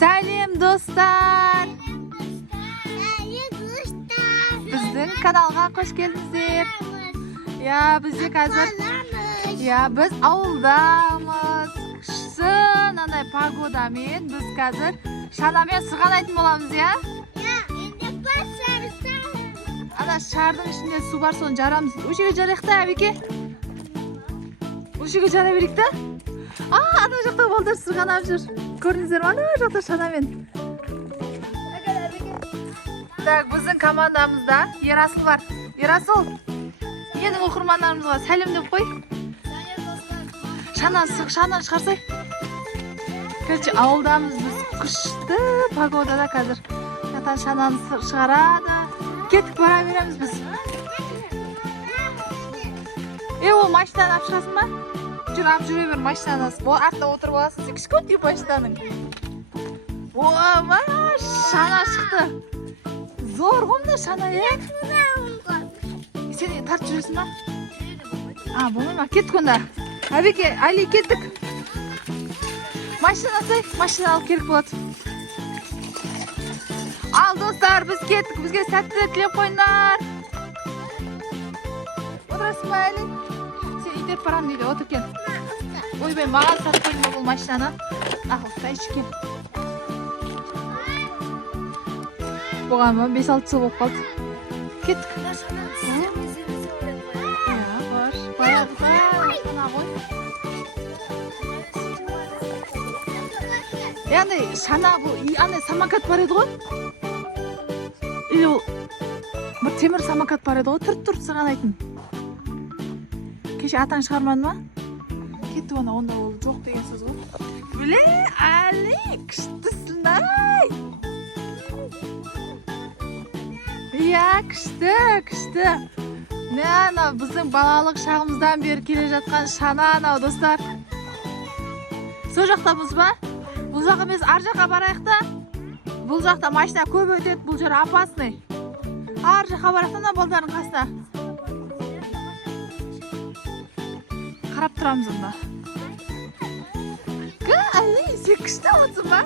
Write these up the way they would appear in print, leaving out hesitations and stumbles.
Сәлем достар. Біздің каналға қош келдіңіздер. Бізде қазір біз ауылдамыз. Күшсін андай погодамен біз қазір шанамен сырғанайтын боламыз, Ана шардың ішінде су бар, соны жарамыз. Өшеге жарайық та, әбеке. Өшеге жара берейік та. Ана жақта балдар сырғанап жүр. Көрдіңіздер ме? Ана жақта шанамен. Так, біздің командамызда Ерасыл бар. Ерасыл, менің оқырмандарымызға сәлем деп қой. Шананы шығарсай. Короче, ауылдамыз біз күшті погодада қазір. Шананы шығарады. Кетіп бара береміз біз. Ол машинадан алып шығасың ба? Жүріп жүре бер машинадан. Артта отырып аласың, сен кішкентай машинаның. Шана шықты. Зор ғымды шана, Сен тарт жүресің ба? Болмай ма? Кеттік онда. Әбеке, Али, кеттік. Машина сай, машина алып керек болады. Ал достар, біз кеттік, бізге сәттілік тілеп қойыңдар. Отырасың ба, Али? Сен итеріп барам дейді, отыр кен. Ойбай, маған сатып қойдың ба бұл машинаны? Ұстайшы кен. Бұған ба, 5-6 жыл болып қалды. Кеттік. Баяғы шана ғой. Андай шана бұл, андай самокат бар еді ғой? Или ол бір темір самокат бар еді ғой, тұр сырғанайтын. Кеше атаң шығармады ма? Кетті оны, онда ол жоқ деген сөз ғой. Біле, Али, күштісін-ай! Күшті. Біздің балалық шағымыздан бері келе жатқан шана анау, достар. Сол жақтамыз ба? Бұл жаққа біз ар жаққа барайық та. Бұл жақта машина көп өтеді, бұл жер опасный. Ар жаққа барайық та, балдардың қасына. Қарап тұрамыз онда. Али, сен күшті отырсың ба?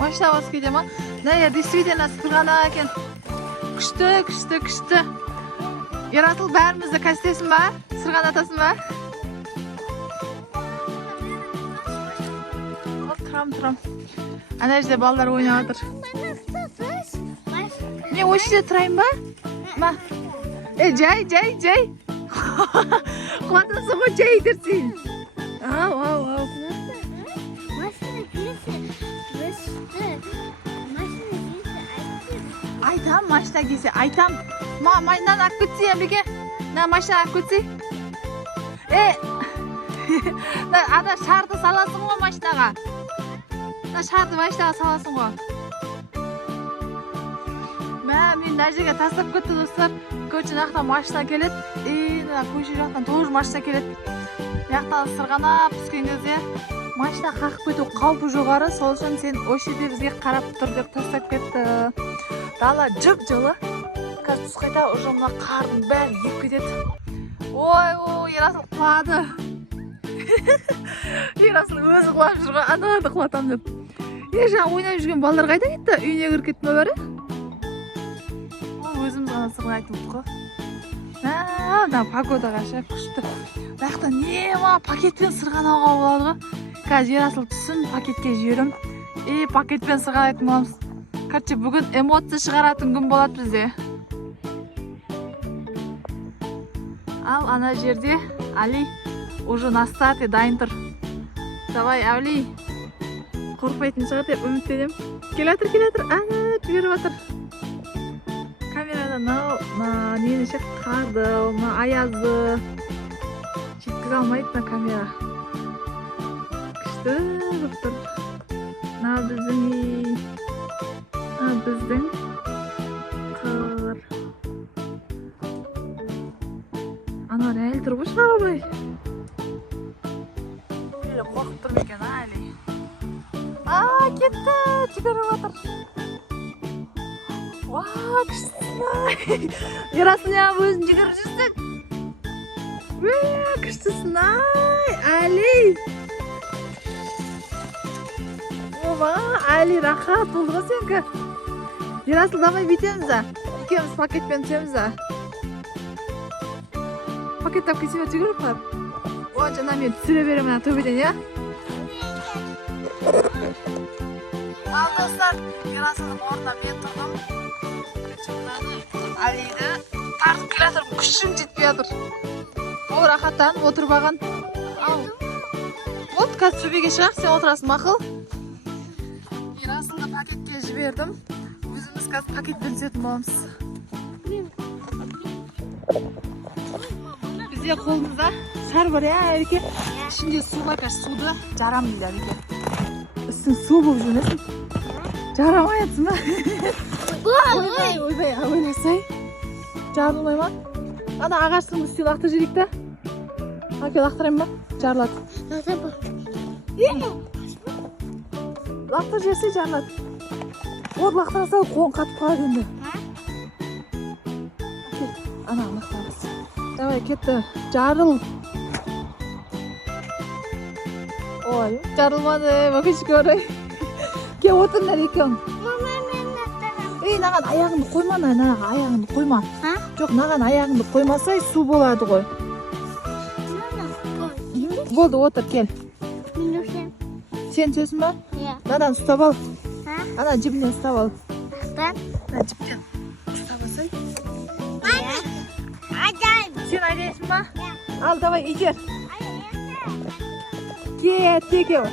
Машина басы кейде ма? Действительно сырғана екен. Күшті. Ерасыл, бәрімізді кәстесін ба? Сырғанатасың ба? Тұрам. Ана жерде балдар ойнап отыр. Мен осы жерде тұрайын ба? Жай. Қуатасың ғой, жай дерсің. Ау. Айтам, машина келсе, айтам. Машинаны алып кетсей, әбеке. Машина алып кетсей. Ада шарды саласың ғой машинаға. Шарды машинаға саласың ғой. Мен мына жерге тастап кетті, достар. Көші жақтан машина келеді. Көші жақтан тоже машина келеді. Жақтан сырғанап түскен кезде машина қақып кету қаупі жоғары. Сол үшін сен осы жерде бізге қарап тұр деп тастап кетті. Дала жып-жылы. Қазір түс қайта ұжымына қардың бәрі еп кетеді. Ой, Ерасыл құлады. Ерасыл өзі құлап жүрген, анағарды құлатам деп. Жаңа ойнап жүрген балдар қайда кетті? Үйіне кіріп кетті ме бәрі? Өзіміз ғана сырғанайтын болдық қой. Погодаға ше күшті. Бақта не ма, пакетпен сырғанауға болады ғой. Қазір Ерасыл түсін, пакетке жіберім. Пакетпен сырғанайтын боламыз. Короче, бүгін эмоция шығаратын күн болады бізде. Ал ана жерде Али уже на старте дайын тұр. Давай, Али. Қорқпайтын шығар деп үміттенем. Келатыр. Жіберіп атыр. Камерада нені шек қарды, аязды. Жеткізе алмайды на камера. Күшті бұқтыр. Біздің қыр. Анар әлі тұр бұ шығар обай. Қорқып тұр мекен, Али. Кетті, жүгіріп отыр. Күшті. Ерасыл өзін жүгіріп жүрсің. Күштісін ай, Әли. Оба, Әли рахат болды ғой сенкі. Ерасыл давай бүйтеміз да. Екеуміз пакетпен түсеміз да. Пакеттап кесіп жүгіріп бар. О, жаңа мен түсіре беремін төбеден, я? Ал достар, Ерасылдың орнына мен тұрдым. Әлиді тартып келе жатырмын, күшім жетпей жатыр. Ол рахаттанып отырып алған. Ал. Вот, қазір төбеге шығақ, сен отырасың мақыл. Ерасылды пакетке жібердім. Өзіміз қазір пакетпен түсетін боламыз. Бізде қолымызда шар бар, я, Әрике. Ішінде су бар, қазір суды жарам дейді, Әрике. Үстің су болып жүрмесін? Жарамай атсың ба? Ойбай, ойласай. Жарылмай ма? Ана ағаштың үстіне лақтыр жерек та. Әке лақтырайым ба? Жарылады. Лақтыр жерсе жарылады. От лақтыра сал, қолын қатып қалады енді. Ана лақтырамыз. Давай, кетті. Жарыл. Ой, жарылмады. Бақышқа орай. Ке, отырыңдар екеуің. Ей, наған аяғыңды қойма, наған аяғыңды қойма. Жоқ, наған аяғыңды қоймасай, су болады ғой. Болды, отыр, кел. Сен сөзін ба? Надан ұстап ал. Ана жібінен ұстап ал. Ана жібінен ұстап алсай. Сен айдайсың ба? Ал, давай, итер. Кет, екеу.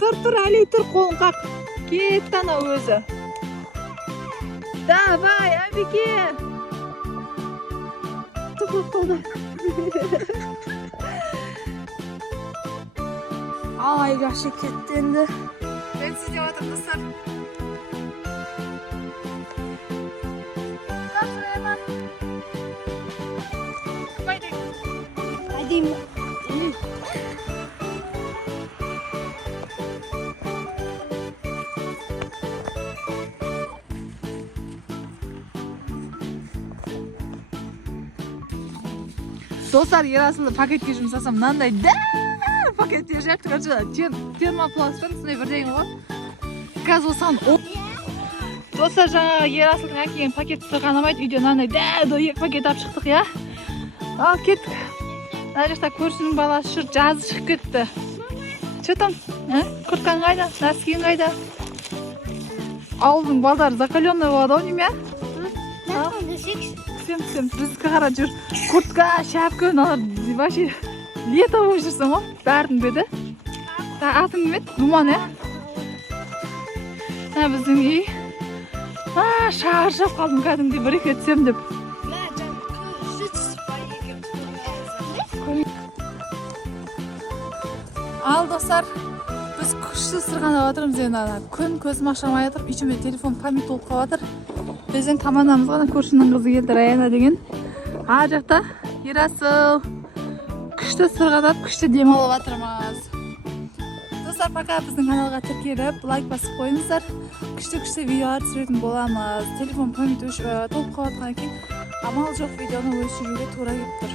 Тұр, Әли, тұр, қолын қақ. Кетті ана өзі. Давай, Әбеке. Тұқылып қолды. Ай, жақшы кетті енді. Мен сізде отыр, достар. Әдеймі. Достар, Ерасылды пакетке жұмсасам, мынандай дәр пакетке жапты, короче, термопластпен сондай бірдеңе ғой. Қазір осан. Достар, жаңа Ерасылдың әкелген пакетті сырғанамайды, үйде мынандай дәр екі пакет алып шықтық, я? Ал, кеттік. Мына жақта көршінің баласы жүр, жазы шығып кетті. Че там? Құртқан қайда? Носкиң қайда? Ауылдың балдары закаленный болады, о, неме? Түсем, біздікі қара жүр. Куртка, шапка, вообще лето болып жүрсің ғой, бәрдің беді. Атың кім еді? Думан, е? Біздің үй. Шаршап қалдым кәдімде, бір-екі түсем деп. Ал, достар, біз күшті сырғанап отырмыз енді. Күн көзім ашамай жатыр, үйшіме телефон память толып қалып жатыр. Біздің командамыз ғана көршінің қызы келді, Раяна деген. Ар жақта Ерасыл күшті сырғанап, күшті демалып жатырмыз. Достар, пока біздің каналға тіркеліп, лайк басып қойыңыздар. Күшті видеолар түсіретін боламыз. Телефон память толып қалып жатқан екен. Амал жоқ, видеоны өшіруге тура келіп тұр.